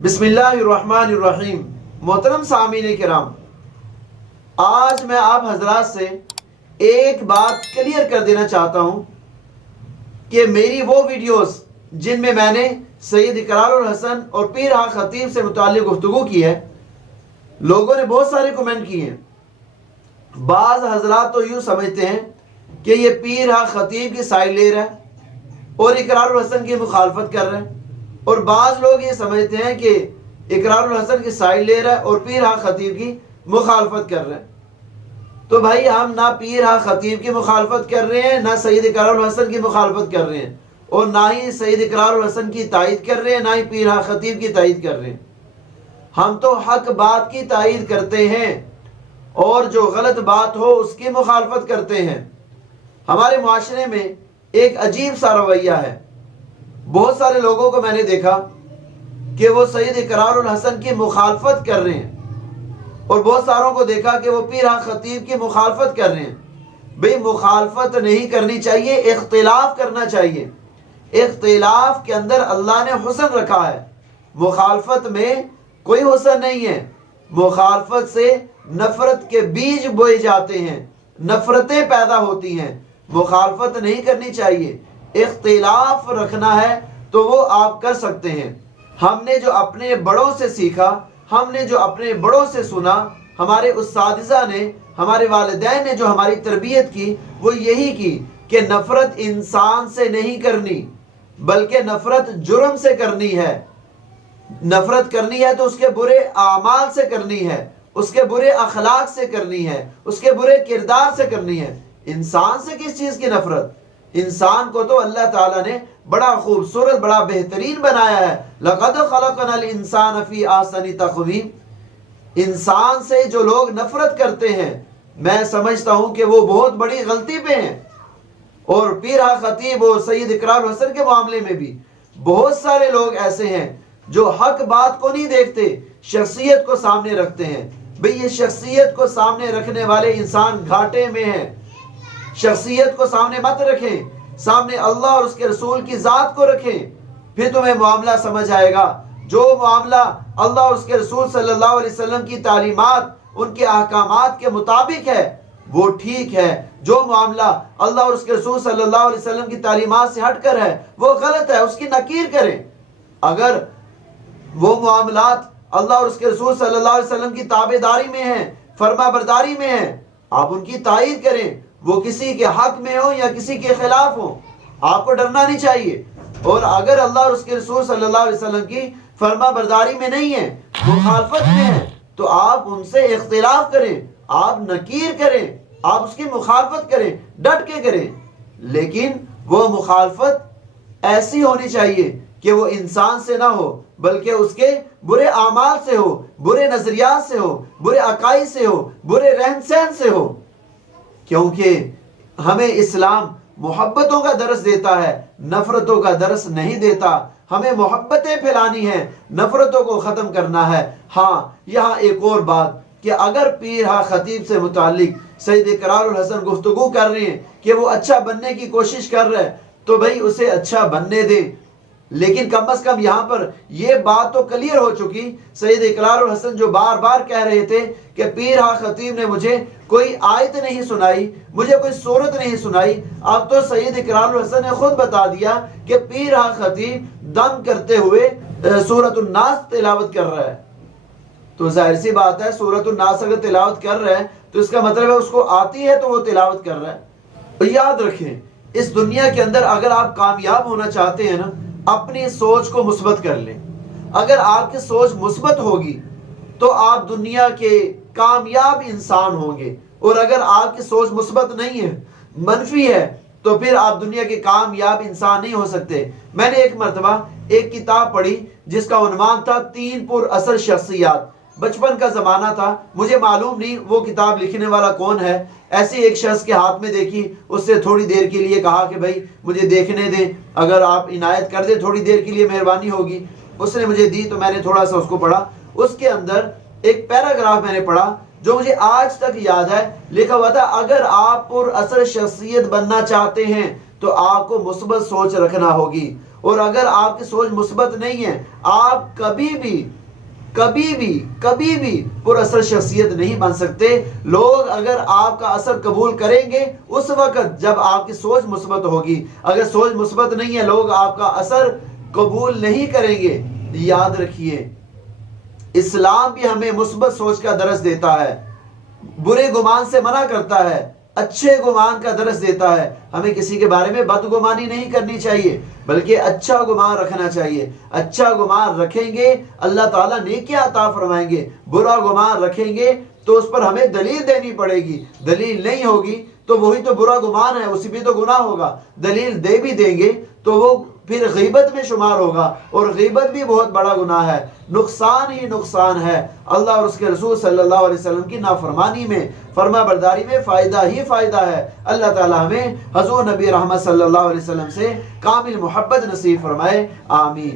بسم اللہ الرحمن الرحیم۔ محترم سامعین کرام، آج میں آپ حضرات سے ایک بات کلیئر کر دینا چاہتا ہوں کہ میری وہ ویڈیوز جن میں میں نے سید اقرار الحسن اور پیر ہاں خطیب سے متعلق گفتگو کی ہے، لوگوں نے بہت سارے کمنٹ کیے ہیں۔ بعض حضرات تو یوں سمجھتے ہیں کہ یہ پیر ہاں خطیب کی سائڈ لے رہا ہے اور اقرار الحسن کی مخالفت کر رہا ہے، اور بعض لوگ یہ سمجھتے ہیں کہ اقرار الحسن کی سائڈ لے رہا ہے اور پیر ہاں خطیب کی مخالفت کر رہا ہے۔ تو بھائی، ہم نہ پیر ہاں خطیب کی مخالفت کر رہے ہیں، نہ سید اقرار الحسن کی مخالفت کر رہے ہیں، اور نہ ہی سید اقرار الحسن کی تائید کر رہے ہیں، نہ ہی پیر ہاں خطیب کی تائید کر رہے ہیں۔ ہم تو حق بات کی تائید کرتے ہیں اور جو غلط بات ہو اس کی مخالفت کرتے ہیں۔ ہمارے معاشرے میں ایک عجیب سا رویہ ہے۔ بہت سارے لوگوں کو میں نے دیکھا کہ وہ سید اقرار الحسن کی مخالفت کر رہے ہیں، اور بہت ساروں کو دیکھا کہ وہ پیر ہاں خطیب کی مخالفت کر رہے ہیں۔ بھئی، مخالفت نہیں کرنی چاہیے، اختلاف کرنا چاہیے۔ اختلاف کے اندر اللہ نے حسن رکھا ہے، مخالفت میں کوئی حسن نہیں ہے۔ مخالفت سے نفرت کے بیج بوئے جاتے ہیں، نفرتیں پیدا ہوتی ہیں۔ مخالفت نہیں کرنی چاہیے، اختلاف رکھنا ہے تو وہ آپ کر سکتے ہیں۔ ہم نے جو اپنے بڑوں سے سیکھا، ہم نے جو اپنے بڑوں سے سنا، ہمارے اساتذہ نے، ہمارے والدین نے جو ہماری تربیت کی، وہ یہی کی کہ نفرت انسان سے نہیں کرنی، بلکہ نفرت جرم سے کرنی ہے۔ نفرت کرنی ہے تو اس کے برے اعمال سے کرنی ہے، اس کے برے اخلاق سے کرنی ہے، اس کے برے کردار سے کرنی ہے۔ انسان سے کس چیز کی نفرت؟ انسان کو تو اللہ تعالیٰ نے بڑا خوبصورت، بڑا بہترین بنایا ہے۔ لَقَدْ خَلَقْنَا الْإِنسَانَ فِي أَحْسَنِ تَقْوِيمٍ۔ انسان سے جو لوگ نفرت کرتے ہیں، میں سمجھتا ہوں کہ وہ بہت بڑی غلطی پہ ہیں۔ اور پیر ہاں خطیب اور سید اقرار الحسن کے معاملے میں بھی بہت سارے لوگ ایسے ہیں جو حق بات کو نہیں دیکھتے، شخصیت کو سامنے رکھتے ہیں۔ بھئی، یہ شخصیت کو سامنے رکھنے والے انسان گھاٹے میں ہیں۔ شخصیت کو سامنے مت رکھیں، سامنے اللہ اور اس کے رسول کی ذات کو رکھیں، پھر تمہیں معاملہ سمجھ آئے گا۔ جو معاملہ اللہ اور اس کے رسول صلی اللہ علیہ وسلم کی تعلیمات، ان کے احکامات کے مطابق ہے، وہ ٹھیک ہے۔ جو معاملہ اللہ اور اس کے رسول صلی اللہ علیہ وسلم کی تعلیمات سے ہٹ کر ہے، وہ غلط ہے، اس کی نکیر کریں۔ اگر وہ معاملات اللہ اور اس کے رسول صلی اللہ علیہ وسلم کی تابعداری میں ہیں، فرما برداری میں ہیں، آپ ان کی تائید کریں، وہ کسی کے حق میں ہو یا کسی کے خلاف ہو۔ آپ کو ڈرنا نہیں چاہیے۔ اور اگر اللہ اور اس کے رسول صلی اللہ علیہ وسلم کی فرما برداری میں نہیں ہے، مخالفت میں ہے، تو آپ ان سے اختلاف کریں، آپ نکیر کریں، آپ اس کی مخالفت کریں، ڈٹ کے کریں۔ لیکن وہ مخالفت ایسی ہونی چاہیے کہ وہ انسان سے نہ ہو، بلکہ اس کے برے اعمال سے ہو، برے نظریات سے ہو، برے عقائد سے ہو، برے رہن سہن سے ہو۔ کیونکہ ہمیں اسلام محبتوں کا درس دیتا ہے، نفرتوں کا درس نہیں دیتا۔ ہمیں محبتیں پھیلانی ہیں، نفرتوں کو ختم کرنا ہے۔ ہاں، یہاں ایک اور بات کہ اگر پیر ہاں خطیب سے متعلق سید اقرار الحسن گفتگو کر رہے ہیں کہ وہ اچھا بننے کی کوشش کر رہے ہیں، تو بھائی اسے اچھا بننے دیں، لیکن کم از کم یہاں پر یہ بات تو کلیئر ہو چکی۔ سید اقرار الحسن جو بار بار کہہ رہے تھے کہ پیر ہاں خطیب نے مجھے کوئی آیت نہیں سنائی، مجھے کوئی سورت نہیں سنائی، اب تو سید اقرار الحسن نے خود بتا دیا کہ پیر ہاں خطیب دم کرتے ہوئے سورۃ الناس تلاوت کر رہا ہے۔ تو ظاہر سی بات ہے، سورۃ الناس اگر تلاوت کر رہا ہے تو اس کا مطلب ہے اس کو آتی ہے، تو وہ تلاوت کر رہا ہے۔ اور یاد رکھیں، اس دنیا کے اندر اگر آپ کامیاب ہونا چاہتے ہیں نا، اپنی سوچ کو مثبت کر لیں۔ اگر آپ کی سوچ مثبت ہوگی تو آپ دنیا کے کامیاب انسان ہوں گے، اور اگر آپ کی سوچ مثبت نہیں ہے، منفی ہے، تو پھر آپ دنیا کے کامیاب انسان نہیں ہو سکتے۔ میں نے ایک مرتبہ ایک کتاب پڑھی جس کا عنوان تھا 3 پر اثر شخصیات۔ بچپن کا زمانہ تھا، مجھے معلوم نہیں وہ کتاب لکھنے والا کون ہے، ایسے ایک شخص کے ہاتھ میں دیکھی، اس سے تھوڑی دیر کے لیے کہا کہ بھائی مجھے دیکھنے دیں، اگر آپ عنایت کر دیں تھوڑی دیر کے لیے مہربانی ہوگی۔ اس نے مجھے دی تو میں نے تھوڑا سا اس کو پڑھا۔ اس کے اندر ایک پیراگراف میں نے پڑھا جو مجھے آج تک یاد ہے۔ لکھا ہوا تھا، اگر آپ پر اثر شخصیت بننا چاہتے ہیں تو آپ کو مثبت سوچ رکھنا ہوگی، اور اگر آپ کی سوچ مثبت نہیں ہے، آپ کبھی بھی پر اثر شخصیت نہیں بن سکتے۔ لوگ اگر آپ کا اثر قبول کریں گے اس وقت جب آپ کی سوچ مثبت ہوگی، اگر سوچ مثبت نہیں ہے لوگ آپ کا اثر قبول نہیں کریں گے۔ یاد رکھیے اسلام بھی ہمیں مثبت سوچ کا درس دیتا ہے، برے گمان سے منع کرتا ہے، اچھے گمان کا درس دیتا ہے۔ ہمیں کسی کے بارے میں بدگمانی نہیں کرنی چاہیے بلکہ اچھا گمان رکھنا چاہیے۔ اچھا گمان رکھیں گے اللہ تعالیٰ نیکیاں عطا فرمائیں گے، برا گمان رکھیں گے تو اس پر ہمیں دلیل دینی پڑے گی، دلیل نہیں ہوگی تو وہی تو برا گمان ہے، اسی بھی تو گناہ ہوگا۔ دلیل دے بھی دیں گے تو وہ پھر غیبت میں شمار ہوگا، اور غیبت بھی بہت بڑا گناہ ہے، نقصان ہی نقصان ہے۔ اللہ اور اس کے رسول صلی اللہ علیہ وسلم کی نافرمانی میں، فرما برداری میں فائدہ ہی فائدہ ہے۔ اللہ تعالی ہمیں حضور نبی رحمت صلی اللہ علیہ وسلم سے کامل محبت نصیب فرمائے، آمین۔